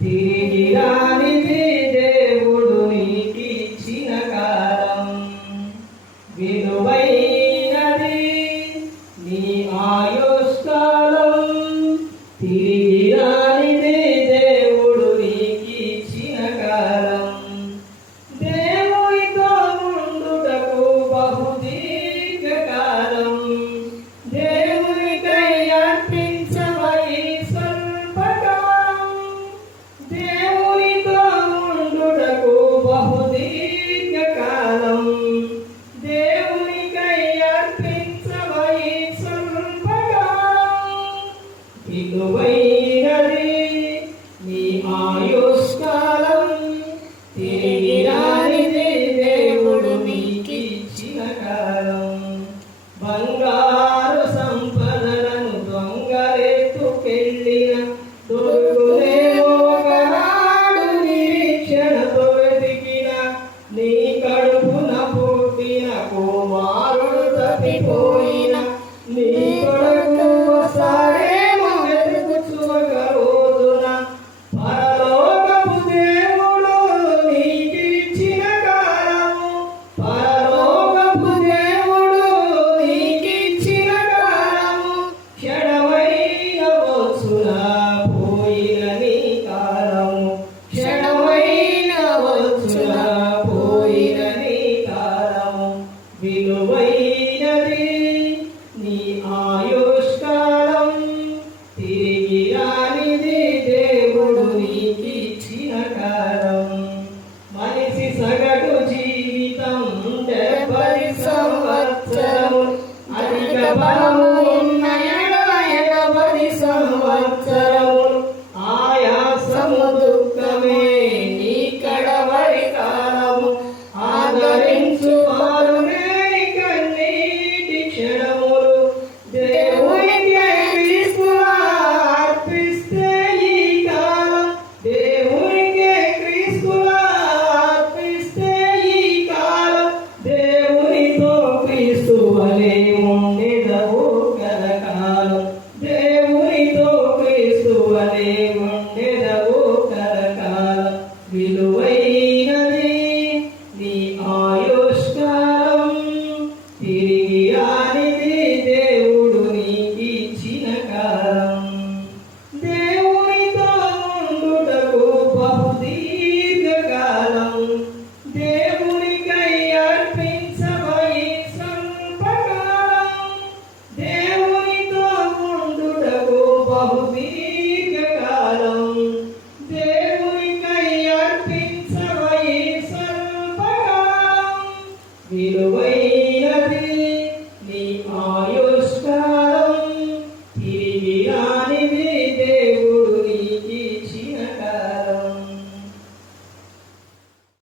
తిరిగి రానిది దేవుడు నీకిచ్చిన కాలం. విలువైనది నీ ఆయుష్కాలం. తిరిగి రానిది దేవుడు నీకిచ్చిన కాలం. దేవునితో ముందుటకు బహుదీర్ఘకాలం. దేవునికై అర్పించవై స్వల్పకాలం. దేవునితో ముందుటకు బహుదీర్ఘకాలం. దేవునికై అర్పించవై స్వల్పకాలం. విలువైనది నీ ఆయుష్కాలం. తిరిగి రానిది దేవుడు నీకిచ్చిన కాలం. బంగారు సంపదలను దొంగలెత్తుకెళ్ళిన దొరుకునేమో ఒకనాడు నిరీక్షణతో వెతికిన నీ కడుపున పుట్టిన కుమారుడు తప్పిపోయిన నీ కొరకు వస్తాడేమో వెతుకుచు ఒక రోజున. పరలోకపు దేవుడు నీకిచ్చిన కాలము. పరలోకపు దేవుడు నీకిచ్చిన కాలము. క్షణమైన వచ్చునా పోయిన నీ కాలము. క్షణమైన వచ్చునా పోయిన నీ కాలము. విలువైనది నీ ఆయుష్కాలం. తిరిగి రానిది దేవుడు నీకిచ్చిన కాలం. మనిషి సగటు జీవితం 70 సంవత్సరము. అధిక బలము ఉన్న ఎడల 80 సంవత్సరము. ఆయాసము దుఃఖమే నీ కడవరి కాలము. ఆదరించు వారు లేని కన్నీటి క్షణములు. దేవునికే క్రీస్తులా అర్పిస్తే ఈ కాలం. దేవునికే క్రీస్తులా అర్పిస్తే ఈ కాలం. దేవునితో క్రీస్తు వలె ఉండెదవు కలకాలం. దేవునితో క్రీస్తు వలె